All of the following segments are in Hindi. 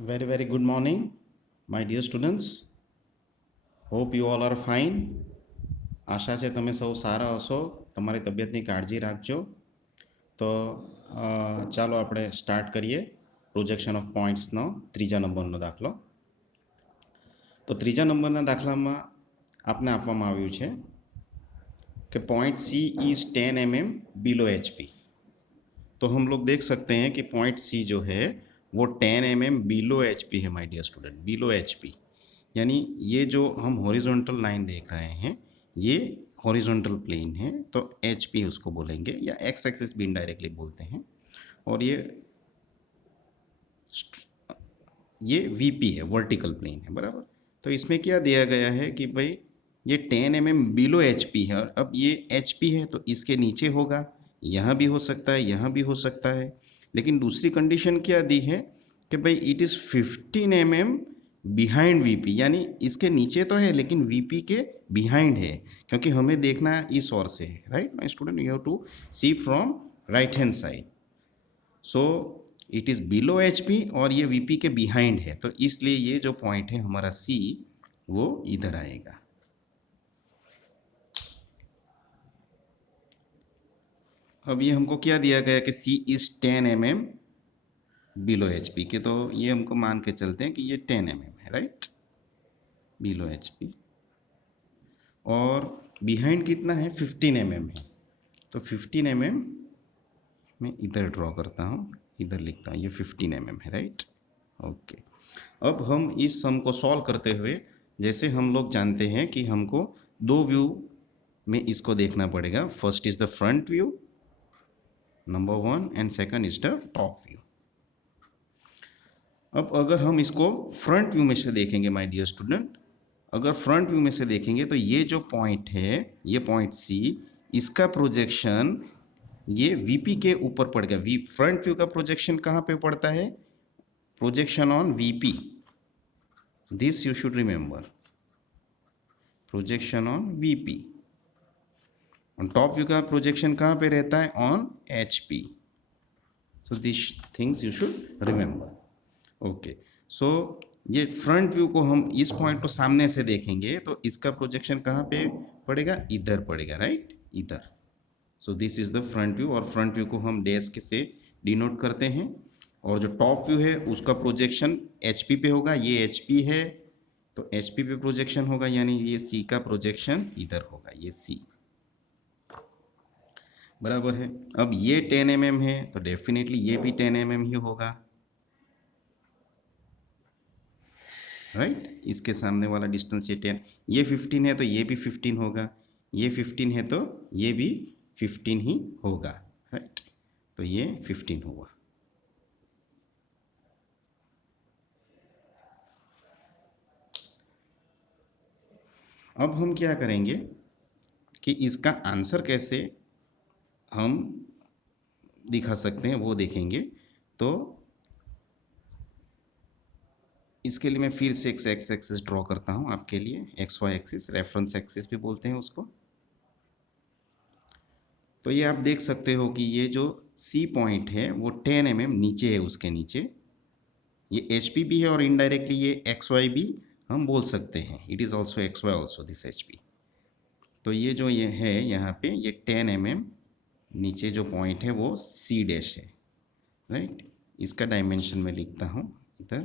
Very good morning, my dear students. Hope you all are fine. આશા છે તમે સૌ સારા હશો, તમારી તબિયતની કાળજી રાખજો. તો ચાલો આપણે સ્ટાર્ટ કરીએ પ્રોજેક્શન ઓફ પોઈન્ટ્સનો ત્રીજા નંબરનો દાખલો. તો ત્રીજા નંબરના દાખલામાં આપને આપવામાં આવ્યું છે कि point C is 10 mm below HP. तो हम लोग देख सकते हैं कि पॉइंट सी जो है वो 10 mm बिलो HP है my dear student, below HP. यानी ये जो हम हॉरिजॉन्टल लाइन देख रहे हैं ये हॉरिजॉन्टल प्लेन है, तो HP उसको बोलेंगे या एक्स एक्सिस भी इनडायरेक्टली बोलते हैं. और ये VP है, वर्टिकल प्लेन है, बराबर. तो इसमें क्या दिया गया है कि भाई ये 10 mm बिलो HP है, और अब ये HP है तो इसके नीचे होगा, यहाँ भी हो सकता है, यहाँ भी हो सकता है. लेकिन दूसरी कंडीशन क्या दी है कि भाई it is 15 mm behind VP, यानी इसके नीचे तो है लेकिन VP के बिहाइंड है, क्योंकि हमें देखना इस ओर से है. Right my student, you have to see from right hand side. So it is below HP और ये VP के बिहाइंड है, तो इसलिए ये जो पॉइंट है हमारा C वो इधर आएगा. अब ये हमको क्या दिया गया कि C is 10 mm below HP के, तो ये हमको मान के चलते हैं कि ये 10 mm है, राइट, बिलो HP. और बिहाइंड कितना है, 15 mm है. तो 15 mm मैं इधर ड्रॉ करता हूँ, इधर लिखता हूँ, ये 15 mm है, राइट. ओके. अब हम इस सम को सॉल्व करते हुए, जैसे हम लोग जानते हैं कि हमको दो व्यू में इसको देखना पड़ेगा. First is the front view number 1 and second is the top view. अब अगर हम इसको फ्रंट व्यू में से देखेंगे माय डियर स्टूडेंट, अगर फ्रंट व्यू में से देखेंगे तो ये जो पॉइंट है, ये पॉइंट C, इसका प्रोजेक्शन ये VP के ऊपर पड़ेगा. फ्रंट व्यू का प्रोजेक्शन कहाँ पे पड़ता है, projection on VP. This you should remember, projection on VP. Top view का प्रोजेक्शन कहाँ पे रहता है, on HP. So this things you should remember. Okay. So ये फ्रंट व्यू को हम इस पॉइंट को सामने से देखेंगे तो इसका प्रोजेक्शन कहाँ पे पड़ेगा, इधर पड़ेगा, राइट, इधर. सो this is the front view, और फ्रंट व्यू को हम डैश के से डिनोट करते हैं. और जो टॉप व्यू है उसका प्रोजेक्शन HP पे होगा, ये HP है तो HP पे प्रोजेक्शन होगा, यानी ये C का प्रोजेक्शन इधर होगा, ये C, बराबर है. अब ये 10 mm है तो डेफिनेटली ये भी 10 mm ही होगा, राइट. इसके सामने वाला डिस्टेंस ये 10, ये 15 है तो ये भी 15 होगा, ये 15 है तो ये भी 15 ही होगा, राइट. तो ये 15 हुआ. अब हम क्या करेंगे कि इसका आंसर कैसे हम दिखा सकते हैं वो देखेंगे. तो इसके लिए मैं फिर से एक एक्स एक्सिस ड्रॉ करता हूं आपके लिए, XY एक्सिस, रेफरेंस एक्सिस भी बोलते हैं उसको. तो ये आप देख सकते हो कि ये जो C पॉइंट है वो 10 mm नीचे है, उसके नीचे ये HP भी है, और इनडायरेक्टली ये XY भी हम बोल सकते हैं, it is also XY also this HP. तो ये जो ये है यहाँ पे ये 10 mm नीचे जो पॉइंट है वो C डैश है, राइट. इसका डायमेंशन में लिखता हूँ इधर,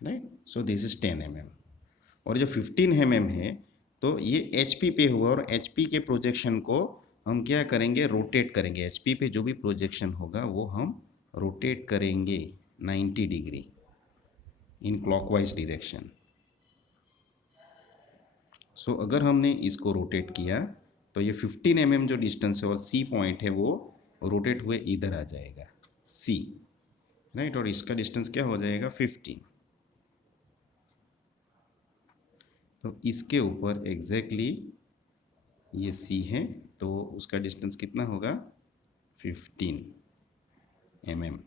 right. So this is 10 mm. और जो 15 mm है तो ये HP पे हुआ, और HP के प्रोजेक्शन को हम क्या करेंगे, रोटेट करेंगे. HP पे जो भी प्रोजेक्शन होगा वो हम रोटेट करेंगे 90 डिग्री इन क्लॉकवाइज डायरेक्शन. सो अगर हमने इसको रोटेट किया तो ये 15 mm जो डिस्टेंस है और C पॉइंट है वो रोटेट हुए इधर आ जाएगा C, राइट. और इसका डिस्टेंस क्या हो जाएगा, 15. तो इसके ऊपर एग्जैक्टली ये C है तो उसका डिस्टेंस कितना होगा, 15 mm.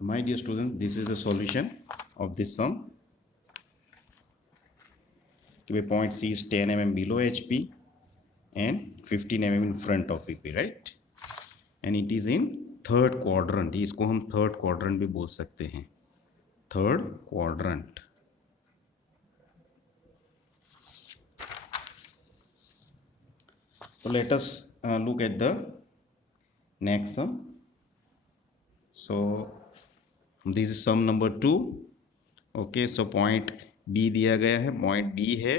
My dear student, this is the solution of this sum. कि भाई point C is 10 mm below HP and 15 mm in front of VP, right, and it is in third quadrant. इसको हम थर्ड क्वाड्रेंट भी बोल सकते हैं, third quadrant. So let us look at the next sum. So this is sum number 2. Okay, so point B दिया गया है, point B है,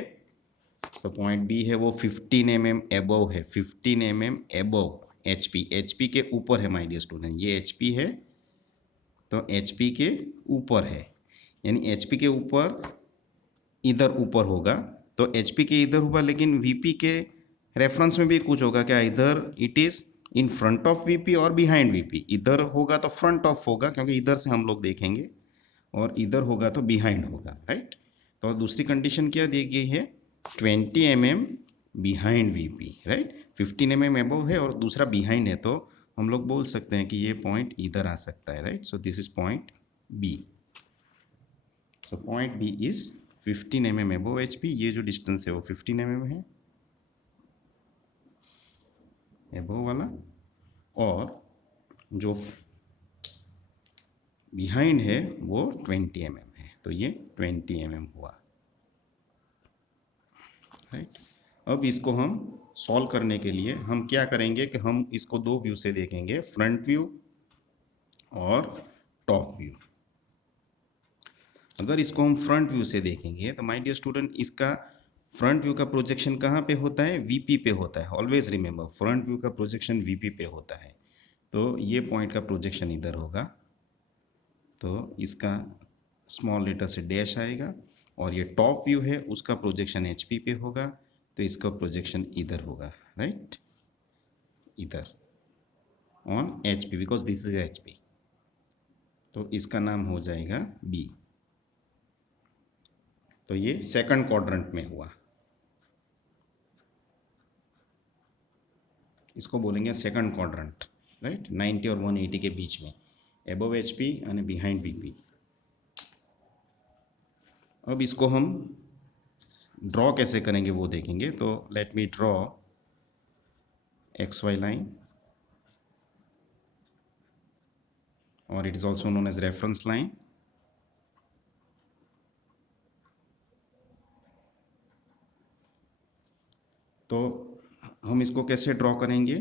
तो point B है वो 15 mm above है, 15 mm above HP, HP के ऊपर है माय डियर स्टूडेंट, ये HP है तो HP के ऊपर है, यानी HP के ऊपर इधर ऊपर होगा, तो HP के इधर होगा, लेकिन VP के रेफरेंस में भी कुछ होगा क्या, इधर it is in front of VP और बिहाइंड VP, इधर होगा तो फ्रंट ऑफ होगा क्योंकि इधर से हम लोग देखेंगे, और इधर होगा तो बिहाइंड होगा, राइट। तो दूसरी कंडीशन क्या दी गई है, 20 mm behind VP, right, 15 mm above है और दूसरा बिहाइंड है, तो हम लोग बोल सकते हैं कि ये पॉइंट इधर आ सकता है, right. So this is point B। So point B is 15 mm above HP, ये जो डिस्टेंस है वो 15 mm है अबव वाला, और जो बिहाइंड है वो 20 mm है, तो ये 20 mm हुआ, राइट। अब इसको हम सॉल्व करने के लिए हम क्या करेंगे कि हम इसको दो व्यू से देखेंगे, फ्रंट व्यू और टॉप व्यू। अगर इसको हम फ्रंट व्यू से देखेंगे तो माय डियर स्टूडेंट, इसका फ्रंट व्यू का प्रोजेक्शन कहाँ पे होता है, VP पे होता है। ऑलवेज रिमेंबर, फ्रंट व्यू का प्रोजेक्शन VP पे होता है, तो ये पॉइंट का प्रोजेक्शन इधर होगा, तो इसका स्मॉल लेटर से डैश आएगा, और ये टॉप व्यू है उसका प्रोजेक्शन HP पे होगा, तो इसका प्रोजेक्शन इधर होगा, राइट, इधर on HP, because this is HP, तो इसका नाम हो जाएगा B। तो ये सेकंड क्वाड्रेंट में हुआ, इसको बोलेंगे सेकंड क्वाड्रेंट, राइट, 90 और 180 के बीच में, अबव HP और बिहाइंड VP। अब इसको हम ड्रॉ कैसे करेंगे वो देखेंगे, तो let me draw XY line, और it is also known as reference line. तो हम इसको कैसे ड्रॉ करेंगे,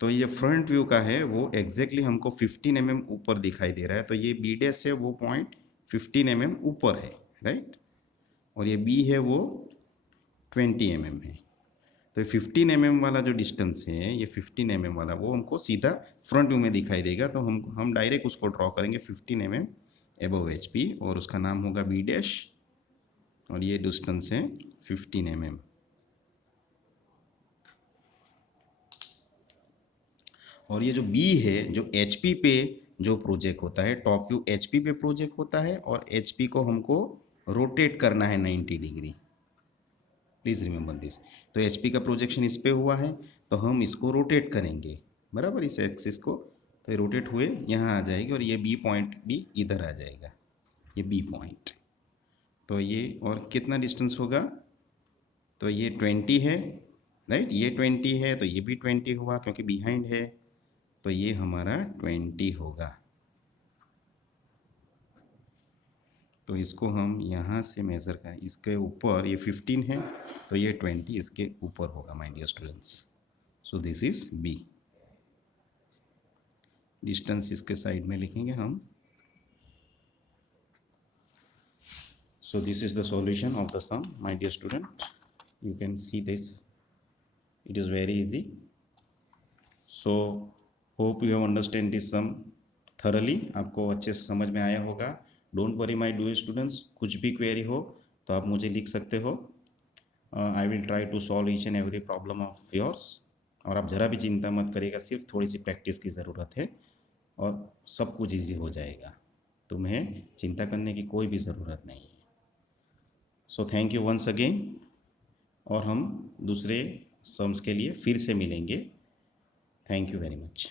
तो ये फ्रंट व्यू का है वो एग्जैक्टली हमको 15 mm ऊपर दिखाई दे रहा है, तो ये B डैश है वो पॉइंट 15 mm ऊपर है, राइट, और ये B है वो 20 mm है, तो ये 15 mm वाला जो डिस्टेंस है, ये 15 mm वाला वो हमको सीधा फ्रंट व्यू में दिखाई देगा, तो हम डायरेक्ट उसको ड्रॉ करेंगे 15 mm अबव HP, और उसका नाम होगा B डैश, और ये डिस्टेंस है 15 mm। और ये जो B है जो HP पे जो प्रोजेक्ट होता है, टॉप व्यू HP पे प्रोजेक्ट होता है, और HP को हमको रोटेट करना है 90 डिग्री, प्लीज रिमेंबर दिस। तो HP का प्रोजेक्शन इस पे हुआ है, तो हम इसको रोटेट करेंगे बराबर इस एक्सिस को, तो ये रोटेट हुए यहाँ आ जाएगी, और ये B पॉइंट भी इधर आ जाएगा, ये B पॉइंट। तो ये और कितना डिस्टेंस होगा, तो ये 20 है, राइट, ये 20 है, तो ये भी 20 हुआ क्योंकि बिहाइंड है, तो ये हमारा 20 होगा। तो इसको हम यहाँ से मेजर कर, इसके ऊपर ये 15 है, तो ये 20 इसके ऊपर होगा my dear students. So this is B। Distance इसके साइड में लिखेंगे हम। So this is the solution of the sum, my dear student. You can see this. It is very easy. So hope you have understand this sum thoroughly. आपको अच्छे से समझ में आया होगा। Don't worry my dear students. कुछ भी query हो तो आप मुझे लिख सकते हो। I will try to solve each and every problem of yours. और आप ज़रा भी चिंता मत करिएगा, सिर्फ थोड़ी सी प्रैक्टिस की ज़रूरत है और सब कुछ ईजी हो जाएगा। तुम्हें चिंता करने की कोई भी ज़रूरत नहीं है। So thank you once again, और हम दूसरे सम्स के लिए फिर से मिलेंगे। Thank you very much.